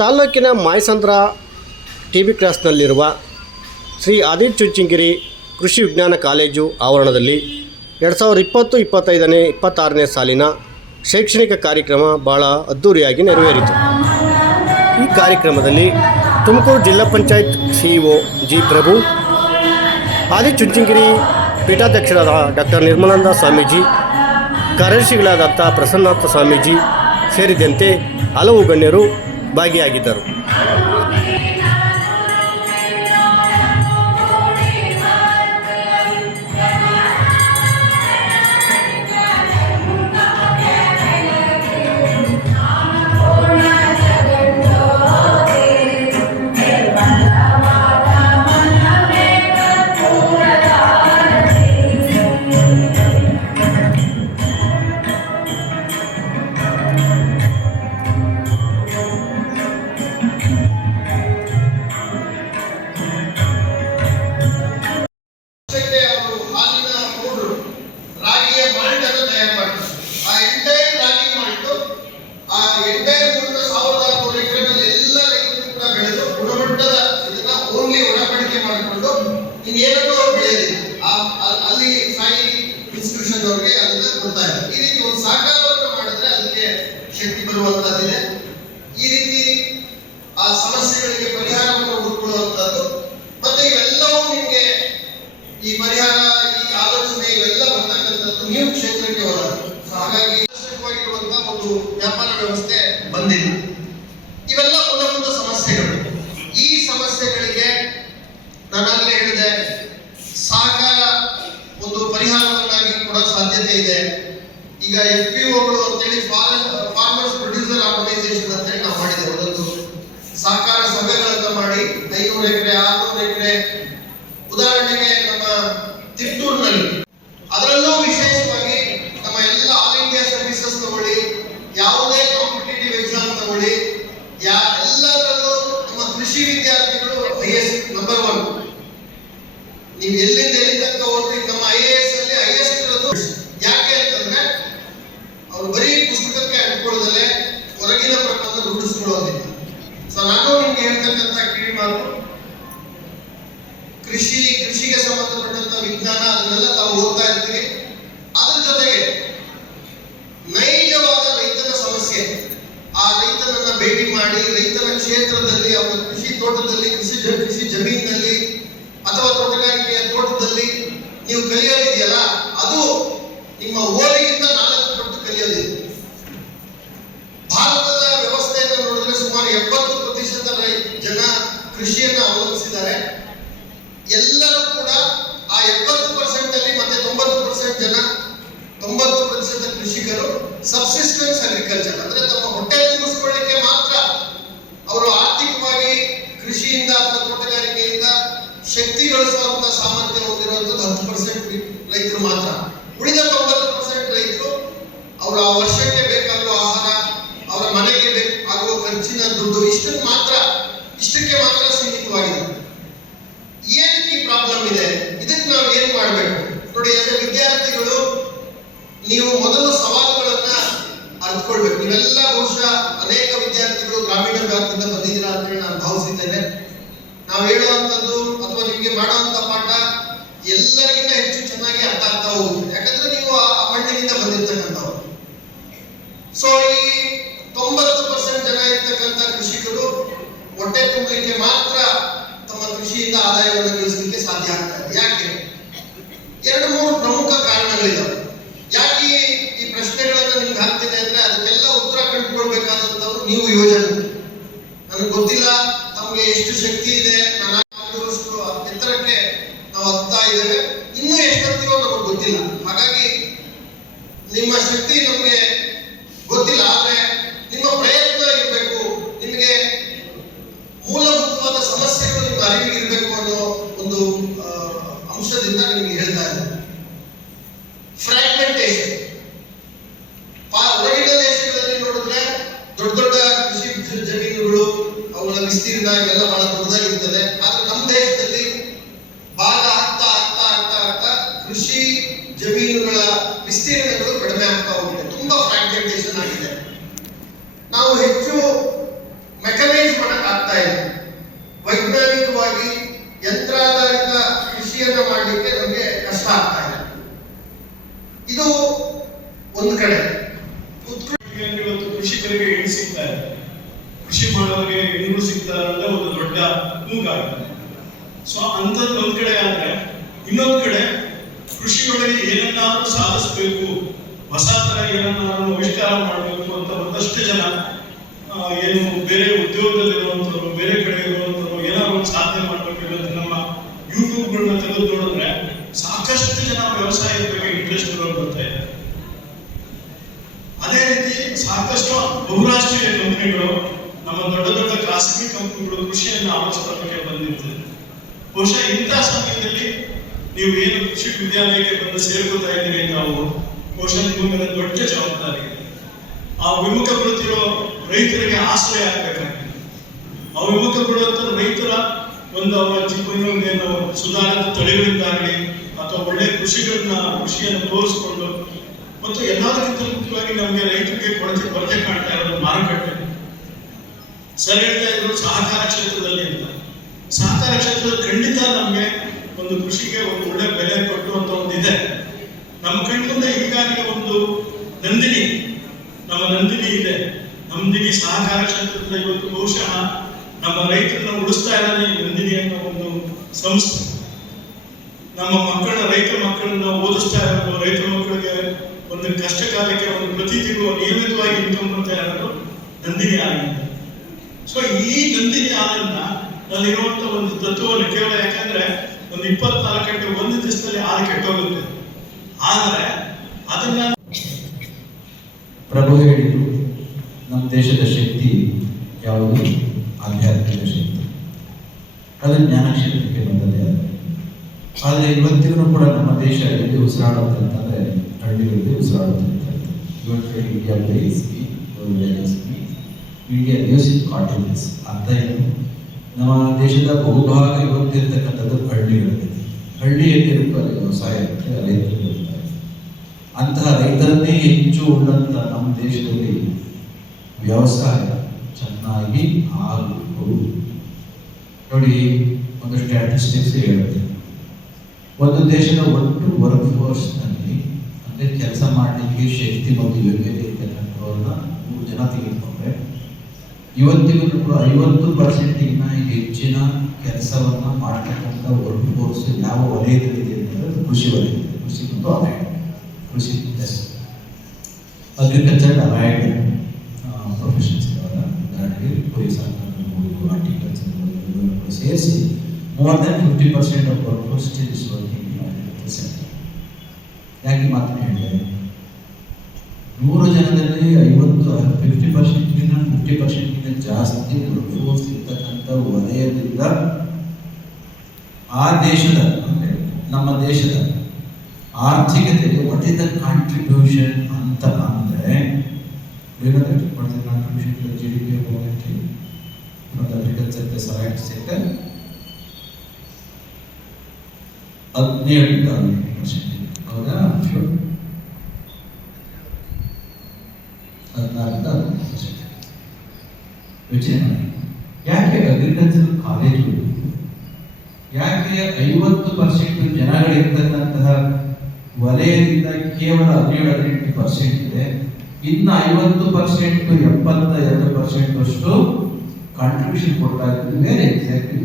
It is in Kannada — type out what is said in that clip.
ತಾಲ್ಲೂಕಿನ ಮಾಯಸಂದ್ರ ಟಿ ಬಿ ಕ್ರಾಸ್ನಲ್ಲಿರುವ ಶ್ರೀ ಆದಿತ್ಯ ಕೃಷಿ ವಿಜ್ಞಾನ ಕಾಲೇಜು ಆವರಣದಲ್ಲಿ ಎರಡು ಸಾವಿರದ ಇಪ್ಪತ್ತು, ಇಪ್ಪತ್ತೈದನೇ, ಇಪ್ಪತ್ತಾರನೇ ಸಾಲಿನ ಶೈಕ್ಷಣಿಕ ಕಾರ್ಯಕ್ರಮ ಭಾಳ ಅದ್ಧೂರಿಯಾಗಿ ನೆರವೇರಿತು. ಈ ಕಾರ್ಯಕ್ರಮದಲ್ಲಿ ತುಮಕೂರು ಜಿಲ್ಲಾ ಪಂಚಾಯತ್ ಸಿಇಒ ಜಿ ಪ್ರಭು ಆದಿಚುಂಚನಗಿರಿ ಪೀಠಾಧ್ಯಕ್ಷರಾದ ಡಾಕ್ಟರ್ ನಿರ್ಮಲಾನಂದ ಸ್ವಾಮೀಜಿ ಕಾರ್ಯದರ್ಶಿಗಳಾದಂಥ ಪ್ರಸನ್ನಾಥ ಸ್ವಾಮೀಜಿ ಸೇರಿದಂತೆ ಹಲವು ಗಣ್ಯರು ಭಾಗಿಯಾಗಿದ್ದರು. ಇದ್ದಾರೆ ಮಾಡಿದರೆ ಮಾಡಿದ್ರೆ ಅದಕ್ಕೆ ಶಕ್ತಿ ಬರುವಂತದ್ದಿದೆ. ಈ ರೀತಿ ಆ ಸಮಸ್ಯೆಗಳಿಗೆ ಪರಿಹಾರವನ್ನು ಹುಡುಕೊಳ್ಳುವಂತದ್ದು. ಮತ್ತೆ ಇವೆಲ್ಲವೂ ನಿಮಗೆ ಈ ಪರಿಹಾರ, ಈ ಆಲೋಚನೆ ಇವೆಲ್ಲ ಬರ್ತಕ್ಕಂಥದ್ದು ನೀವು ಕ್ಷೇತ್ರಕ್ಕೆ ಹೋದಾಗ So, ಹಾಗಾಗಿ ಒಂದು ವ್ಯಾಪಾರ ವ್ಯವಸ್ಥೆ ಬಂದಿಲ್ಲ ಇವೆಲ್ಲ ಮೂಲಭೂತ ಸಮಸ್ಯೆಗಳು. ಈ ಸಮಸ್ಯೆಗಳಿಗೆ ನಾನಾಗಲೇ ಹೇಳಿದೆ ಸಹಕಾರ ಒಂದು ಪರಿಹಾರವನ್ನಾಗಿ ಕೊಡೋ ಸಾಧ್ಯತೆ ಇದೆ. ಈಗ ಎಫ್ ಪಿ ಒಗಳು ಅಂತೇಳಿ ಫಾರ್ಮರ್ಸ್ ಪ್ರೊಡ್ಯೂಸರ್ ಆರ್ಗನೈಸೇಷನ್ ಅಂತೇಳಿ ನಾವು ಮಾಡಿದ್ದೇವೆ. ಒಂದೊಂದು ಸಹಕಾರ ಸಭೆಗಳನ್ನ ಮಾಡಿ ಐನೂರು ಎಕರೆ, ಆರ್ನೂರು ಎಕರೆ, ಉದಾಹರಣೆಗೆ ನಮ್ಮ ತಿಪ್ಟೂರಿನಲ್ಲಿ ಅದರಲ್ಲೂ ವಿಶೇಷವಾಗಿ ನಮ್ಮ ಎಲ್ಲ ಆಲ್ ಇಂಡಿಯಾ ಸರ್ವಿಸಸ್ ತಗೊಳ್ಳಿ, ಯಾವುದೇ ಕಾಂಪಿಟೇಟಿವ್ ಎಕ್ಸಾಮ್ ತಗೊಳ್ಳಿ, ಯಾ ಎಲ್ಲದರಲ್ಲೂ ನಮ್ಮ ಕೃಷಿ ವಿದ್ಯಾರ್ಥಿಗಳು ಹೈಯೆಸ್ಟ್ ನಂಬರ್ ಒನ್ ನೀವು ಎಲ್ಲಿಂದ ಎಲ್ಲಿ ತನಕ ಹೋದ್ರಿ ನಮ್ಮ ಐ ಎ ಎಸ್ ಅಲ್ಲಿ ಹೈಯೆಸ್ಟ್ ಇರೋದು ಯಾಕೆ ಅಂತಂದ್ರೆ ಅವ್ರು ಬರೀ ಪುಸ್ತಕಕ್ಕೆ ಅಂಟ್ಕೊಳ್ಳೋದಲ್ಲೇ ಹೊರಗಿನ ಪ್ರಪಂಚ ರೂಢಿಸ್ಕೊಳ್ಳೋದಿಲ್ಲ ಸೊ ನಾನು ನಿಮ್ಗೆ ಹೇಳ್ತಕ್ಕಂಥ ಕಿವಿ ಮಾತು ಕೃಷಿ, ಕೃಷಿಗೆ ಸಂಬಂಧಪಟ್ಟಂತ ವಿಜ್ಞಾನ, ಅದನ್ನೆಲ್ಲ ತಾವು ಓದ್ತಾ ಇರ್ತೀರಿ. ಅದ್ರ ಜೊತೆಗೆ ನೈಜವಾದ ರೈತನ ಸಮಸ್ಯೆ. ಆ ರೈತನನ್ನ ಭೇಟಿ ಮಾಡಿ ರೈತನ ಕ್ಷೇತ್ರದಲ್ಲಿ, ಅವರ ಕೃಷಿ ತೋಟದಲ್ಲಿ, ಕೃಷಿ ಕೃಷಿ ಜಮೀನಿನಲ್ಲಿ ಅಥವಾ ತೋಟಗಾರಿಕೆಯ ತೋಟದಲ್ಲಿ ನೀವು ಕಲಿಯೋದಿದೆಯಲ್ಲ ಅದು ನಿಮ್ಮ ಓಲಿಗಿಂತ ನಾಲ್ಕು ಪಟ್ಟು ಕಲಿಯೋದಿದೆ ಭಾರತದ ವ್ಯವಸ್ಥೆಯನ್ನು ನೋಡಿದ್ರೆ ಸುಮಾರು ಎಪ್ಪತ್ತು ಪ್ರತಿಶತ ಜನ ಕೃಷಿಯನ್ನು ಅವಲಂಬಿಸಿದ್ದಾರೆ. ಎಲ್ಲರೂ ಕೂಡ ಆ ಎಪ್ಪತ್ತು ಪರ್ಸೆಂಟ್ ಅಲ್ಲಿ ಮತ್ತೆ ತೊಂಬತ್ತು ಪರ್ಸೆಂಟ್ ಜನ, ತೊಂಬತ್ತು ಪ್ರತಿಶತ ಕೃಷಿಕರು ಸಬ್ಸಿಸ್ಟೆನ್ಸ್ ಅಗ್ರಿಕಲ್ಚರ್ ಅಂದ್ರೆ ತಮ್ಮ ಹೊಟ್ಟೆ ತುಂಬಿಸಿಕೊಳ್ಳಕ್ಕೆ ಮಾತ್ರ ಅವರು ಆರ್ಥಿಕವಾಗಿ ಕೃಷಿಯಿಂದ ಅಥವಾ ತೋಟಗಾರಿಕೆಯಿಂದ ಶಕ್ತಿ ಗಳಿಸುವಂತ ಸಾಮರ್ಥ್ಯ ಹೊಂದಿರುವಂತದ್ದು ಹತ್ತು ಪರ್ಸೆಂಟ್ ರೈತರು ಮಾತ್ರ. ಉಳಿದ ತೊಂಬತ್ತು ಪರ್ಸೆಂಟ್ ರೈತರು, ಅವರು ಆ ವರ್ಷಕ್ಕೆ ಬೇಕಾಗುವ ಆಹಾರ ಅವರ ಮನೆಗೆ ಬೇಕು ಆಗುವ ಖರ್ಚಿನ ದುಡ್ಡು ಇಷ್ಟಕ್ಕೆ ಮಾತ್ರ ಇಷ್ಟಕ್ಕೆ ಮಾತ್ರ ಸೀಮಿತವಾಗಿದೆ ಏನಕ್ಕೆ ಈ ಪ್ರಾಬ್ಲಮ್ ಇದೆ ಇದಕ್ಕೆ ನಾವು ಏನ್ ಮಾಡಬೇಕು ನೋಡಿ as a ವಿದ್ಯಾರ್ಥಿಗಳು ನೀವು ಮೊದಲು ಸವಾಲುಗಳನ್ನ ಅರ್ಥಕೊಳ್ಬೇಕು ನೀವೆಲ್ಲ ಬಹುಶಃ ಅನೇಕ ಭಾಗದಿಂದ ಬಂದಿದ್ದೀರಾ ಅಂತ ಹೇಳಿ ನಾನು ಭಾವಿಸಿದ್ದೇನೆ ನಾವು ಹೇಳುವಂತದ್ದು ಅಥವಾ ನಿಮಗೆ ಮಾಡುವಂತ ಪಾಠ ಎಲ್ಲರಿಗಿಂತ ಹೆಚ್ಚು ಚೆನ್ನಾಗಿ ಅರ್ಥ ಆಗ್ತಾ ಹೋಗುತ್ತೆ. ಯಾಕಂದ್ರೆ ನೀವು ಆ ಮಣ್ಣಿನಿಂದ ಬಂದಿರ್ತಕ್ಕಂಥವ್ರು. ಸೊ ಈ ತೊಂಬತ್ತು ಪರ್ಸೆಂಟ್ ಜನ ಇರ್ತಕ್ಕಂಥ ಕೃಷಿಕರು ಹೊಟ್ಟೆ ತುಂಬಲಿಕ್ಕೆ ಮಾತ್ರ ತಮ್ಮ ಕೃಷಿಯಿಂದ ಆದಾಯವನ್ನು ಗಳಿಸಲಿಕ್ಕೆ ಸಾಧ್ಯ ಆಗ್ತಾ ಇದೆ. ಯಾಕೆ? ಎರಡು ಮೂರು ಪ್ರಮುಖ ಕಾರಣಗಳಿದಾವೆ. ಯಾಕೆ ಈ- ಪ್ರಶ್ನೆಗಳನ್ನು ನಿಮ್ಗೆ ಹಾಕ್ತಿದೆ ಅಂದ್ರೆ ಅದಕ್ಕೆಲ್ಲ ನೀವು ಯೋಜನೆ. ನನಗೆ ಗೊತ್ತಿಲ್ಲ ತಮಗೆ ಎಷ್ಟು ಶಕ್ತಿ ಇದೆ, ನಾನು ಎತ್ತರಕ್ಕೆ ನಾವು ಹತ್ತಾ ಇದ್ದೇವೆ. ಇನ್ನೂ ಎಷ್ಟು ಹತ್ತಿವೋ ನಮಗೆ ಗೊತ್ತಿಲ್ಲ. ಹಾಗಾಗಿ ನಿಮ್ಮ ಶಕ್ತಿ ನಮಗೆ ಗೊತ್ತಿಲ್ಲ, ಆದ್ರೆ ನಿಮ್ಮ ಪ್ರಯತ್ನ ಇರಬೇಕು. ನಿಮಗೆ ಮೂಲಭೂತವಾದ ಸಮಸ್ಯೆಗಳು ನಿಮ್ಮ ಅರಿವಿಗೆ ಇರಬೇಕು ಅನ್ನೋ ಒಂದು ಅಂಶದಿಂದ ನಿಮಗೆ ಹೇಳ್ತಾ ಇದ್ದಾರೆ ಫ್ರಾಗ್ಮೆಂಟೇಶನ್ ಕೃಷಿ ಜಮೀನುಗಳ ವಿಸ್ತೀರ್ಣಗಳು ಕಡಿಮೆ ಆಗ್ತಾ ಹೋಗಿದೆ. ತುಂಬಾ ಫ್ರಾಗ್ಮೆಂಟೇಶನ್ ಆಗಿದೆ. ನಾವು ಹೆಚ್ಚು ಮೆಕನೈಸ್ ಮಾಡಕ್ ಆಗ್ತಾ ಇಲ್ಲ. ವೈಜ್ಞಾನಿಕವಾಗಿ ಯಂತ್ರಾಧಾರಿತ ಕೃಷಿಯನ್ನ ಮಾಡಲಿಕ್ಕೆ ನಮಗೆ ಕಷ್ಟ ಆಗ್ತಾ ಇದೆ. ಇದು ಒಂದು ಕಡೆ. ಕೃಷಿಕರಿಗೆ ಎಣ್ಣೆ ಸಿಗ್ತಾ ಇದೆ. ಕೃಷಿ ಮಾಡೋರಿಗೆ ಎಣ್ಣೆ ಸಿಗ್ತಾ ಇರೋದೇ ಒಂದು ದೊಡ್ಡ ಮೂಗಾಗಿದೆ ಸೊ ಅಂತದ್ದು ಒಂದ್ ಕಡೆ ಆದ್ರೆ ಸಾಧಿಸಬೇಕು ಹೊಸ ತರ ಏನನ್ನಾದ್ರೂ ಆವಿಷ್ಕಾರ ಮಾಡಬೇಕು ಅಂತ ಒಂದಷ್ಟು ಜನ ಏನು ಬೇರೆ ಉದ್ಯೋಗದಲ್ಲಿರುವಂಥವ್ರು, ಬೇರೆ ಕಡೆ ಇರುವಂಥವ್ರು ಏನಾದ್ರು ಒಂದು ಸಾಧನೆ ಮಾಡಬೇಕು ಇವತ್ತು ನಮ್ಮ ಯೂಟ್ಯೂಬ್ಗಳನ್ನ ತೆಗೆದು ನೋಡಿದ್ರೆ ಸಾಕಷ್ಟು ಜನ ವ್ಯವಸಾಯದ ಬಗ್ಗೆ ಇಂಟ್ರೆಸ್ಟ್ ಇರೋರು ಬರ್ತಾ ಇದ್ದಾರೆ. ಅದೇ ರೀತಿ ಸಾಕಷ್ಟು ಬಹುರಾಷ್ಟ್ರೀಯ ಕಂಪನಿಗಳು, ನಮ್ಮ ದೊಡ್ಡ ದೊಡ್ಡ ಖಾಸಗಿ ಕಂಪನಿಗಳು ಕೃಷಿಯನ್ನು ಆವರಿಸ್ಕೊಳ್ಳೋಕೆ ಬಂದಿರ್ತದೆ. ಬಹುಶಃ ಇಂಥ ಸಮಯದಲ್ಲಿ ನೀವು ಏನು ಕೃಷಿ ವಿದ್ಯಾಲಯಕ್ಕೆ ಬಂದು ಸೇರ್ಕೊತಾ ಇದ್ದೀರಿ ನಾವು ಬಹುಶಃ ನಿಮಗೆ ದೊಡ್ಡ ಜವಾಬ್ದಾರಿ. ಆ ವಿಮುಖ ಬಿಡುತ್ತಿರೋ ರೈತರಿಗೆ ಆಶ್ರಯ ಆಗಬೇಕಾಗಿದೆ ಆ ವಿಮುಖ ಬಿಡುವಂತ ರೈತರ ಒಂದು ಅವರ ಜೀವನ ಸುಧಾರಿತ ತಳಿಗಳಿಂದಾಗಲಿ ಅಥವಾ ಒಳ್ಳೆ ಕೃಷಿಗಳನ್ನ, ಕೃಷಿಯನ್ನು ತೋರಿಸ್ಕೊಂಡು ಮತ್ತು ಎಲ್ಲದಕ್ಕಿಂತ ಮುಖ್ಯವಾಗಿ ನಮಗೆ ರೈತರಿಗೆ ಕೊರತೆ ಕೊರತೆ ಕಾಣ್ತಾ ಇರೋದು ಮಾರುಕಟ್ಟೆ. ಸರ್ ಹೇಳ್ತಾ ಇದ್ರು ಸಹಕಾರ ಕ್ಷೇತ್ರದಲ್ಲಿ ಅಂತ. ಸಹಕಾರ ಕ್ಷೇತ್ರದಲ್ಲಿ ಒಂದು ಕೃಷಿಗೆ ಒಂದು ಒಳ್ಳೆ ಬೆಲೆ ಕೊಟ್ಟುವಂತ ಒಂದು ಇದೆ ನಮ್ಮ ಕಣ್ಮುಂದೆ ಈಗಾಗಲೇ ಒಂದು ನಂದಿನಿ, ನಮ್ಮ ನಂದಿನಿ ಇದೆ. ನಂದಿನಿ ಸಹಕಾರ ಕ್ಷೇತ್ರದಿಂದ ಇವತ್ತು ಬಹುಶಃ ನಮ್ಮ ರೈತರನ್ನ ಉಳಿಸ್ತಾ ಇದ್ದಾನೆ ಈ ನಂದಿನಿ ಅನ್ನೋ ಒಂದು ಸಂಸ್ಥೆ. ನಮ್ಮ ಮಕ್ಕಳ, ರೈತ ಮಕ್ಕಳನ್ನ ಓದಿಸ್ತಾ ಇರೋದು ರೈತರ ಮಕ್ಕಳಿಗೆ ಒಂದು ಕಷ್ಟ ಕಾಲಕ್ಕೆ ಒಂದು ಪ್ರತಿ ತಿಂಗಳು ನಿಯಮಿತವಾಗಿ ಇನ್ಕಮ್ ಬರ್ತಾ ಇರೋದು ನಂದಿನಿ ಆಗಿದೆ ಸೊ ಈ ನಂದಿನಿ ಹಾಲನ್ನ ನಲ್ಲಿರುವಂತ ಒಂದು ತತ್ವವನ್ನು ಕೇವಲ ಯಾಕಂದ್ರೆ ಒಂದು ಇಪ್ಪತ್ನಾಲ್ಕು ಗಂಟೆ ಒಂದು ದಿವಸದಲ್ಲಿ ಹಾಲು ಕೆಟ್ಟೋಗುತ್ತೆ ಆದರೆ ಅದನ್ನ ಪ್ರಭು ಹೇಳಿದ್ರು ನಮ್ಮ ದೇಶದ ಶಕ್ತಿ ಯಾವುದು? ಆಧ್ಯಾತ್ಮಿಕ ಶಕ್ತಿ. ಅದು ಜ್ಞಾನ ಕ್ಷೇತ್ರಕ್ಕೆ ಬಂದದೇ ಅದು. ಆದರೆ ಇವತ್ತಿಗೂ ಕೂಡ ನಮ್ಮ ದೇಶ ಎಲ್ಲಿ ಉಸಿರಾಡುತ್ತೆ ಅಂತಂದರೆ, ಹಳ್ಳಿಗಳಲ್ಲಿ ಉಸಿರಾಡುತ್ತೆ ಅಂತ India place India news in continents ಅರ್ಥ ಏನು ನಮ್ಮ ದೇಶದ ಬಹುಭಾಗ ಇವತ್ತಿರ್ತಕ್ಕಂಥದ್ದು ಹಳ್ಳಿಗಳಲ್ಲಿ ಹಳ್ಳಿಯಲ್ಲಿರುವ ವ್ಯವಸಾಯ ರೈತರು ಅಂತಹ ರೈತರನ್ನೇ ಹೆಚ್ಚು ಉಳ್ಳಂತ ನಮ್ಮ ದೇಶದಲ್ಲಿ ವ್ಯವಸಾಯ ಚೆನ್ನಾಗಿ ಆಗಬೇಕು ನೋಡಿ, ಒಂದು ಸ್ಟ್ಯಾಟಿಸ್ಟಿಕ್ಸ್ ಹೇಳುತ್ತೆ ಒಂದು ದೇಶದ ಒಟ್ಟು ವರ್ಕ್ ಫೋರ್ಸ್ನಲ್ಲಿ ಅಂದರೆ ಕೆಲಸ ಮಾಡಲಿಕ್ಕೆ ಶಕ್ತಿ ಮತ್ತು ಯೋಗ್ಯತೆ ಇರ್ತಕ್ಕಂಥವ್ರನ್ನ ಮೂರು ಜನ ತೆಗೆದುಕೊಂಡ್ರೆ. ಇವತ್ತಿಗೂ ಕೂಡ ಐವತ್ತು ಪರ್ಸೆಂಟಿಗಿನ ಹೆಚ್ಚಿನ ಕೆಲಸವನ್ನ ಮಾಡ್ತಕ್ಕಂಥ ವರ್ಕ್ ಫೋರ್ಸ್ ಯಾವ ವಲಯದಲ್ಲಿದೆ ಅಂತಂದ್ರೆ ಅದು ಕೃಷಿ ವಲಯ ಕೃಷಿ ಮತ್ತು ಅಲೈಡ್ ಕೃಷಿ ಪ್ಲಸ್ ಅಗ್ರಿಕಲ್ಚರ್ ಅಲೈಡ್ ಪ್ರೊಫೆಷನ್ಸ್ ಇದಾವಲ್ಲ, ಉದಾಹರಣೆಗೆ ಕುರಿ ಸಾಕಾಣಿಕೆ ಹಾರ್ಟಿಕಲ್ಚರ್ ಸೇರಿಸಿ more than fifty percent of work force still is working ಯಾಕೆ ಮಾತನ್ನು ಹೇಳಿದೆ? ನೂರು ಜನದಲ್ಲಿ ಐವತ್ತು ಫಿಫ್ಟಿ ಪರ್ಸೆಂಟ್ಗಿಂತ ಫಿಫ್ಟಿ ಪರ್ಸೆಂಟ್ಗಿಂತ ಜಾಸ್ತಿ ವರ್ಕ್ ಫೋರ್ಸ್ ಇರ್ತಕ್ಕಂಥ ವಲಯದಿಂದ ಆ ದೇಶದ, ಅಂದರೆ ನಮ್ಮ ದೇಶದ ಆರ್ಥಿಕತೆಗೆ ವಾಟ್ ಇಸ್ ದ ಕಾಂಟ್ರಿಬ್ಯೂಷನ್ ಅಂತ ಅಂದರೆ ಏನಂದ್ರೆ what is contribution to G D P from the agriculture plus allied sector ಹದಿನೇಳು ಪರ್ಸೆಂಟ್ ಹೌದಾ? ಪರ್ಸೆಂಟ್ ಯೋಚನೆ ಮಾಡಿ ಯಾಕೆ ಅಗ್ರಿಕಲ್ಚರ್ ಕಾಲೇಜು ಯಾಕೆ ಐವತ್ತು ಪರ್ಸೆಂಟ್ ಜನಗಳಿರ್ತಕ್ಕಂತಹ ವಲಯದಿಂದ ಕೇವಲ ಹದಿನೇಳು, ಹದಿನೆಂಟು ಪರ್ಸೆಂಟ್ ಇದೆ. ಇನ್ನು ಐವತ್ತು ಪರ್ಸೆಂಟ್, ಎಪ್ಪತ್ತ ಎರಡು ಪರ್ಸೆಂಟ್ ಅಷ್ಟು ಕಾಂಟ್ರಿಬ್ಯೂಷನ್ ಕೊಡ್ತಾ ಇದ್ದಾರೆ ಎಕ್ಸಾಕ್ಟ್ಲಿ